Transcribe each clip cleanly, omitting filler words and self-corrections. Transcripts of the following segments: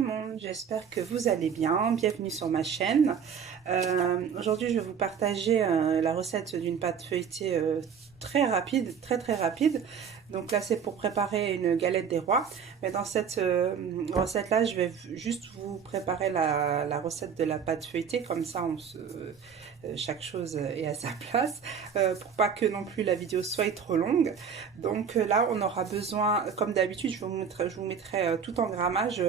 tout le monde, j'espère que vous allez bien, bienvenue sur ma chaîne. Aujourd'hui je vais vous partager la recette d'une pâte feuilletée très rapide, très rapide. Donc là c'est pour préparer une galette des rois, mais dans cette recette là je vais juste vous préparer la recette de la pâte feuilletée, comme ça chaque chose est à sa place, pour pas que non plus la vidéo soit trop longue. Donc là on aura besoin, comme d'habitude je vous mettrai tout en grammage,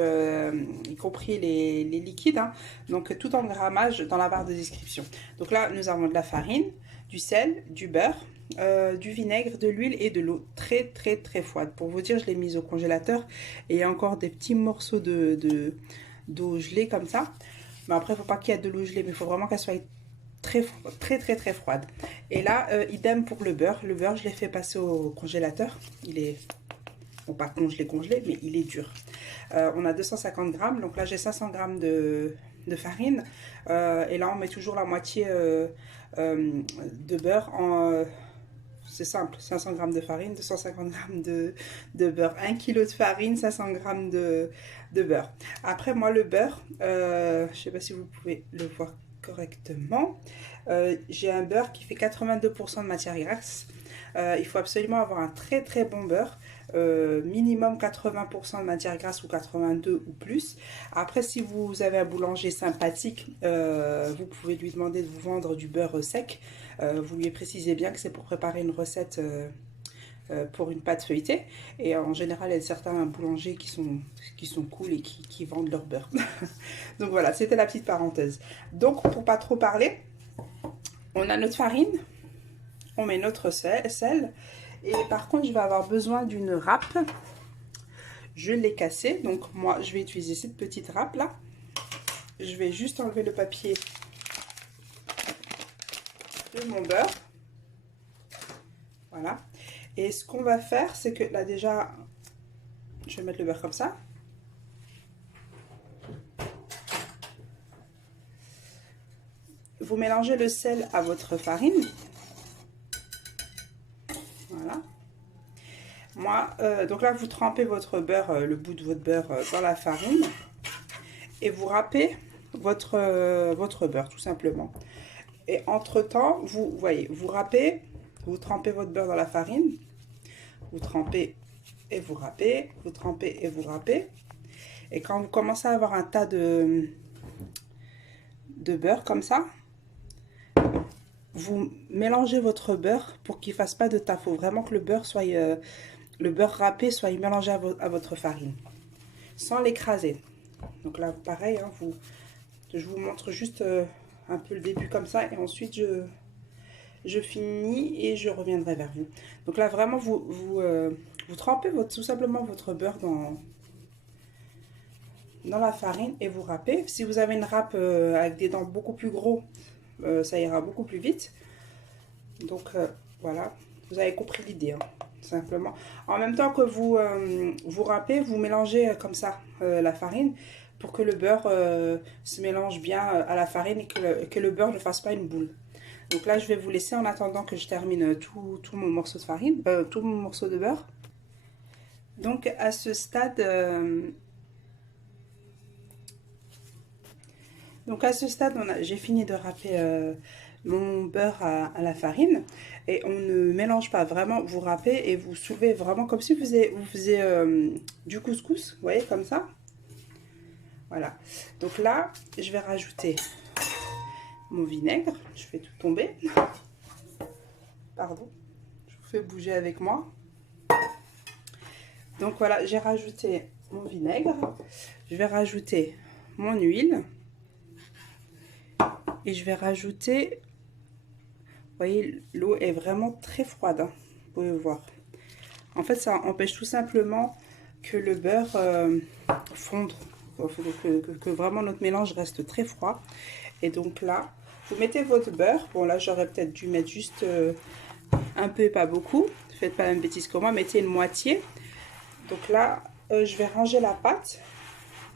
y compris les liquides, hein. Donc tout en grammage dans la barre de description. Donc là nous avons de la farine, du sel, du beurre, du vinaigre, de l'huile et de l'eau très froide. Pour vous dire, je l'ai mise au congélateur et il y a encore des petits morceaux d'eau gelée comme ça. Mais après il ne faut pas qu'il y ait de l'eau gelée, mais il faut vraiment qu'elle soit très froide. Et là idem pour le beurre. Le beurre je l'ai fait passer au congélateur. Il est, bon, pas congelé, mais il est dur. On a 250 grammes, donc là j'ai 500 grammes de farine, et là on met toujours la moitié de beurre en... c'est simple, 500 grammes de farine, 250 grammes de beurre, 1 kg de farine, 500 grammes de beurre. Après moi le beurre, je sais pas si vous pouvez le voir correctement, j'ai un beurre qui fait 82% de matière grasse. Il faut absolument avoir un très bon beurre, minimum 80% de matière grasse ou 82 ou plus. Après si vous avez un boulanger sympathique, vous pouvez lui demander de vous vendre du beurre sec. Vous lui précisez bien que c'est pour préparer une recette pour une pâte feuilletée, et en général il y a certains boulangers qui sont cool et qui vendent leur beurre. Donc voilà, c'était la petite parenthèse. Donc pour pas trop parler, on a notre farine, on met notre sel, et par contre je vais avoir besoin d'une râpe. Je l'ai cassée, donc moi je vais utiliser cette petite râpe là. Je vais juste enlever le papier de mon beurre, voilà. Et ce qu'on va faire, c'est que là déjà je vais mettre le beurre comme ça. Vous mélangez le sel à votre farine, voilà. Moi donc là vous trempez votre beurre, le bout de votre beurre dans la farine, et vous râpez votre beurre tout simplement. Et entre temps vous voyez, vous râpez, vous trempez votre beurre dans la farine, vous trempez et vous râpez, vous trempez et vous râpez. Et quand vous commencez à avoir un tas de beurre comme ça, vous mélangez votre beurre pour qu'il ne fasse pas de tas. Il faut vraiment que le beurre soit, le beurre râpé soit mélangé à votre farine, sans l'écraser. Donc là pareil, hein, je vous montre juste un peu le début comme ça, et ensuite je finis et je reviendrai vers vous. Donc là vraiment vous trempez tout simplement votre beurre dans la farine et vous râpez. Si vous avez une râpe avec des dents beaucoup plus gros, ça ira beaucoup plus vite. Donc voilà, vous avez compris l'idée, hein, simplement. En même temps que vous râpez, vous mélangez comme ça la farine, pour que le beurre se mélange bien à la farine, et que le beurre ne fasse pas une boule. Donc là je vais vous laisser en attendant que je termine tout mon morceau de farine, tout mon morceau de beurre. Donc à ce stade, j'ai fini de râper mon beurre à la farine, et on ne mélange pas, vraiment vous râpez et vous soulevez vraiment comme si vous faisiez du couscous, vous voyez, comme ça. Voilà, donc là je vais rajouter mon vinaigre, je fais tout tomber, pardon, je vous fais bouger avec moi. Donc voilà, j'ai rajouté mon vinaigre, je vais rajouter mon huile, et je vais rajouter, vous voyez, l'eau est vraiment très froide, hein, vous pouvez voir. En fait ça empêche tout simplement que le beurre fonde, que vraiment notre mélange reste très froid. Et donc là vous mettez votre beurre, bon là j'aurais peut-être dû mettre juste un peu et pas beaucoup, faites pas la même bêtise que moi, mettez une moitié. Donc là je vais ranger la pâte,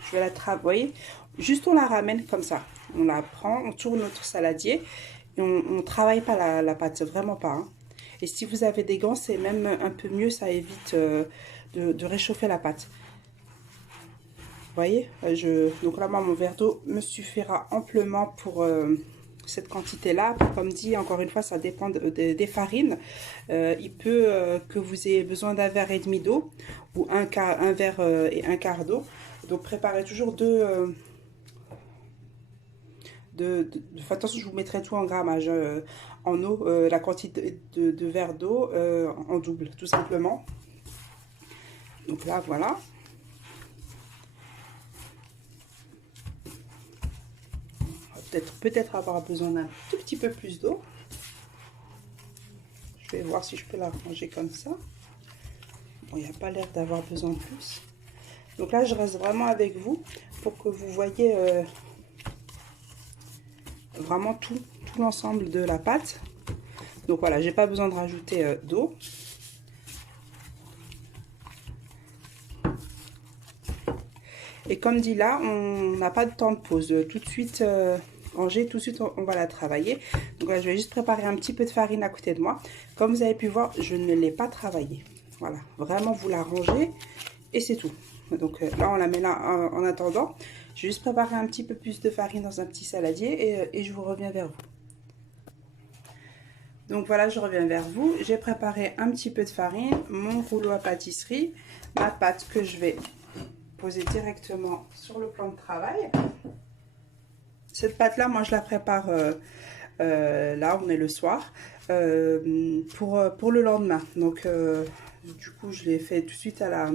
je vais la travailler, juste on la ramène comme ça, on la prend, on tourne notre saladier, et on travaille pas la pâte, vraiment pas, hein. Et si vous avez des gants, c'est même un peu mieux, ça évite de réchauffer la pâte. voyez, donc là, moi, mon verre d'eau me suffira amplement pour cette quantité-là. Comme dit, encore une fois, ça dépend des farines. Il peut que vous ayez besoin d'un verre et demi d'eau ou un verre et un quart d'eau. Donc, préparez toujours attention, je vous mettrai tout en grammage en eau, la quantité de verre d'eau en double, tout simplement. Donc là, voilà. Peut-être avoir besoin d'un tout petit peu plus d'eau. Je vais voir si je peux la ranger comme ça. Bon, il n'y a pas l'air d'avoir besoin de plus. Donc là, je reste vraiment avec vous pour que vous voyez vraiment tout l'ensemble de la pâte. Donc voilà, j'ai pas besoin de rajouter d'eau. Et comme dit là, on n'a pas de temps de pause. Tout de suite ranger, tout de suite on va la travailler. Donc là, je vais juste préparer un petit peu de farine à côté de moi. Comme vous avez pu voir, je ne l'ai pas travaillée. Voilà, vraiment vous la rangez et c'est tout. Donc là, on la met là en attendant. Je vais juste préparer un petit peu plus de farine dans un petit saladier et je vous reviens vers vous. Donc voilà, je reviens vers vous. J'ai préparé un petit peu de farine, mon rouleau à pâtisserie, ma pâte que je vais poser directement sur le plan de travail. Cette pâte là, moi je la prépare là, on est le soir, pour le lendemain. Donc du coup, je l'ai fait tout de suite à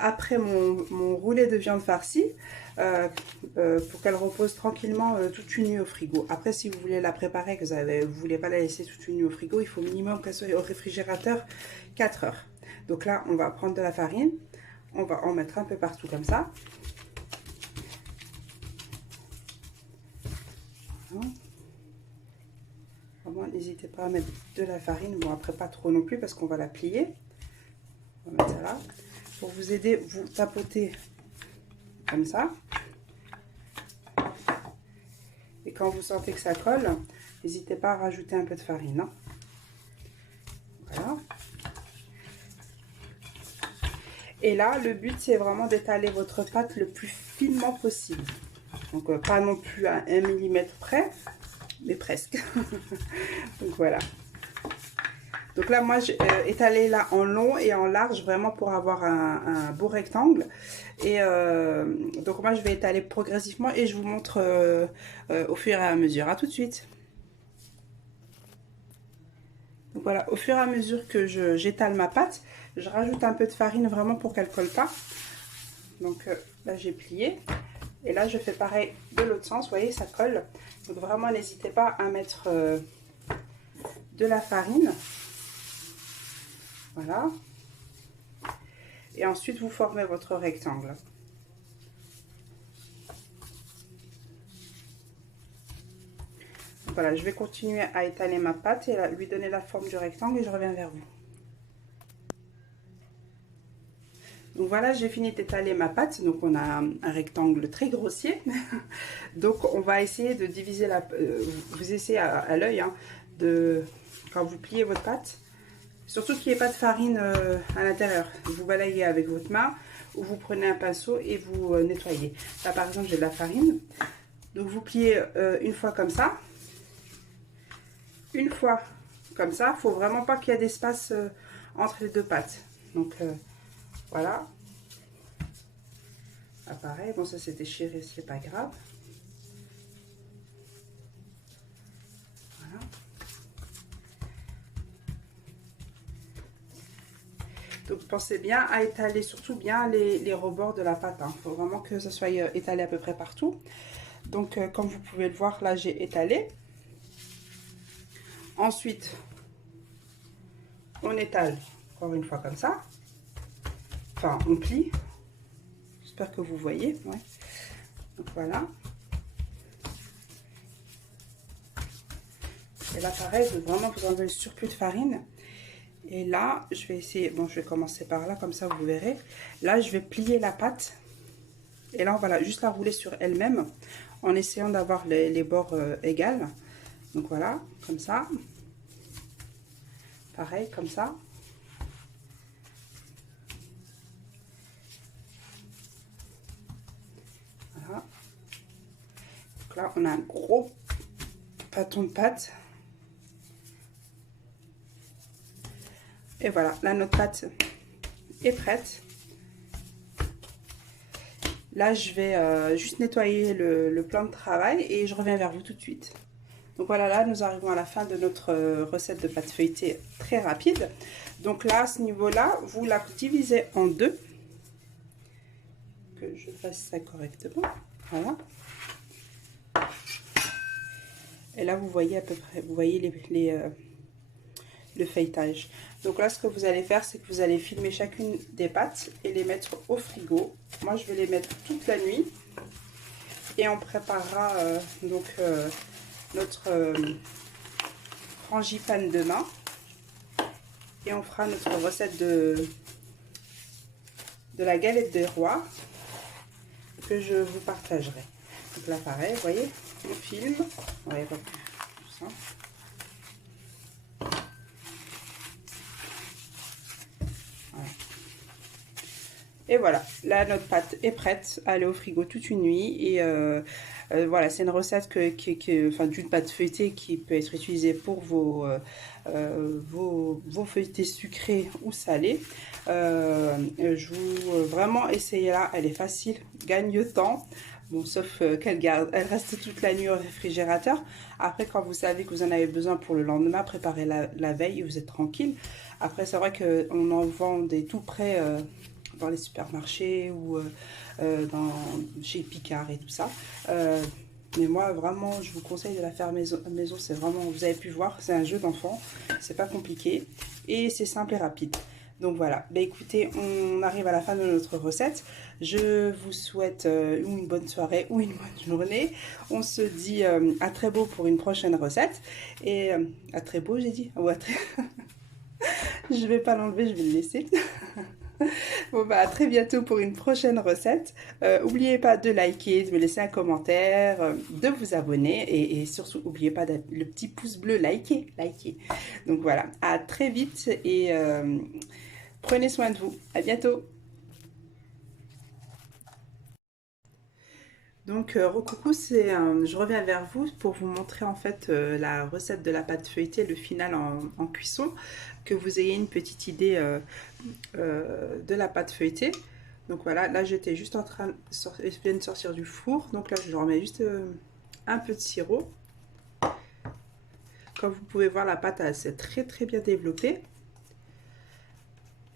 après mon roulet de viande farcie, pour qu'elle repose tranquillement toute une nuit au frigo. Après, si vous voulez la préparer, que vous ne voulez pas la laisser toute une nuit au frigo, il faut minimum qu'elle soit au réfrigérateur 4 heures. Donc là, on va prendre de la farine, on va en mettre un peu partout comme ça. Vraiment, n'hésitez pas à mettre de la farine. Bon, après, pas trop non plus parce qu'on va la plier. On va mettre ça là. Pour vous aider, vous tapotez comme ça. Et quand vous sentez que ça colle, n'hésitez pas à rajouter un peu de farine. Hein. Voilà. Et là, le but, c'est vraiment d'étaler votre pâte le plus finement possible. Donc, pas non plus à 1 mm près, mais presque. Donc, voilà. Donc là, moi, j'ai étalé là en long et en large, vraiment pour avoir un beau rectangle. Et donc moi, je vais étaler progressivement et je vous montre au fur et à mesure. À tout de suite. Donc voilà, au fur et à mesure que j'étale ma pâte, je rajoute un peu de farine vraiment pour qu'elle ne colle pas. Donc là, j'ai plié. Et là, je fais pareil de l'autre sens. Vous voyez, ça colle. Donc vraiment, n'hésitez pas à mettre de la farine. Voilà. Et ensuite, vous formez votre rectangle. Voilà, je vais continuer à étaler ma pâte et à lui donner la forme du rectangle et je reviens vers vous. Donc voilà, j'ai fini d'étaler ma pâte. Donc on a un rectangle très grossier. Donc on va essayer de diviser vous essayez à l'œil, hein, quand vous pliez votre pâte. Surtout qu'il n'y ait pas de farine à l'intérieur. Vous balayez avec votre main ou vous prenez un pinceau et vous nettoyez. Là par exemple j'ai de la farine. Donc vous pliez une fois comme ça. Une fois comme ça. Il ne faut vraiment pas qu'il y ait d'espace entre les deux pâtes. Donc voilà. Ah, pareil, bon ça s'est déchiré, c'est pas grave. Voilà. Donc pensez bien à étaler surtout bien les rebords de la pâte. Il faut vraiment que ça soit étalé à peu près partout. Donc comme vous pouvez le voir, là j'ai étalé. Ensuite, on étale encore une fois comme ça. Enfin, on plie. J'espère que vous voyez. Ouais. Donc voilà. Et là pareil, je vais vraiment vous enlever le surplus de farine. Et là, je vais essayer, bon je vais commencer par là, comme ça vous verrez. Là, je vais plier la pâte. Et là, on va juste la rouler sur elle-même, en essayant d'avoir les bords égales. Donc voilà, comme ça. Pareil, comme ça. là, on a un gros bâton de pâte. Et voilà, là, notre pâte est prête. Là, je vais juste nettoyer le plan de travail et je reviens vers vous tout de suite. Donc voilà, là, nous arrivons à la fin de notre recette de pâte feuilletée très rapide. Donc là, à ce niveau-là, vous la divisez en deux. Que je fasse ça correctement. Voilà. Et là, vous voyez à peu près, vous voyez le feuilletage. Donc là, ce que vous allez faire, c'est que vous allez filmer chacune des pâtes et les mettre au frigo. Moi, je vais les mettre toute la nuit. Et on préparera notre frangipane demain. Et on fera notre recette de la galette des rois que je vous partagerai. Donc là, pareil, vous voyez, on filme. Ouais, tout ça. Voilà. Et voilà, là notre pâte est prête à aller au frigo toute une nuit. Et voilà, c'est une recette d'une pâte feuilletée qui peut être utilisée pour vos feuilletés sucrés ou salés. Je vous vraiment essayez-la, elle est facile, gagne temps. Bon, sauf elle reste toute la nuit au réfrigérateur. Après, quand vous savez que vous en avez besoin pour le lendemain, préparez la veille et vous êtes tranquille. Après, c'est vrai qu'on en vend des tout prêts dans les supermarchés ou chez Picard et tout ça. Mais moi, vraiment, je vous conseille de la faire maison. C'est vraiment, vous avez pu voir, c'est un jeu d'enfant. C'est pas compliqué et c'est simple et rapide. Donc voilà, bah écoutez, on arrive à la fin de notre recette. Je vous souhaite une bonne soirée ou une bonne journée. On se dit à très beau pour une prochaine recette. Et à très beau, j'ai dit. Ou à très... Je vais pas l'enlever, je vais le laisser. Bon bah à très bientôt pour une prochaine recette. N'oubliez pas de liker, de me laisser un commentaire, de vous abonner et surtout n'oubliez pas le petit pouce bleu, liker. Donc voilà, à très vite et prenez soin de vous. À bientôt. Donc recoucou, je reviens vers vous pour vous montrer en fait la recette de la pâte feuilletée, le final en cuisson, que vous ayez une petite idée de la pâte feuilletée. Donc voilà, là j'étais juste en train je viens de sortir du four, donc là je remets juste un peu de sirop. Comme vous pouvez voir, la pâte s'est très bien développée.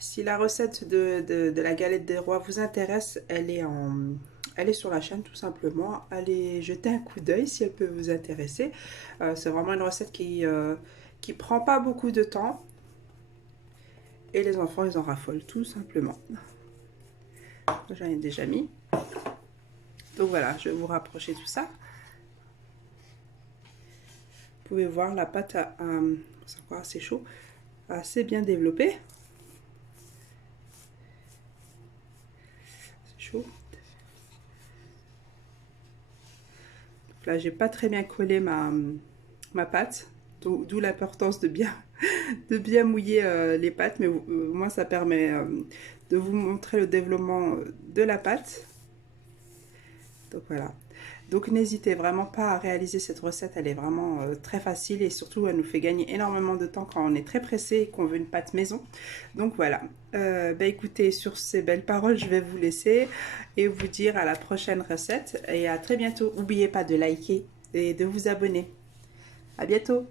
Si la recette de la galette des rois vous intéresse, elle est sur la chaîne tout simplement. Allez jeter un coup d'œil si elle peut vous intéresser. C'est vraiment une recette qui prend pas beaucoup de temps. Et les enfants, ils en raffolent tout simplement. J'en ai déjà mis. Donc voilà, je vais vous rapprocher tout ça. Vous pouvez voir la pâte c'est encore assez chaud, assez bien développée. C'est chaud. Donc là, j'ai pas très bien collé ma pâte, d'où l'importance de bien mouiller les pâtes, mais moi ça permet de vous montrer le développement de la pâte. Donc voilà. Donc n'hésitez vraiment pas à réaliser cette recette, elle est vraiment très facile et surtout elle nous fait gagner énormément de temps quand on est très pressé et qu'on veut une pâte maison. Donc voilà, bah écoutez, sur ces belles paroles, je vais vous laisser et vous dire à la prochaine recette et à très bientôt. N'oubliez pas de liker et de vous abonner. À bientôt.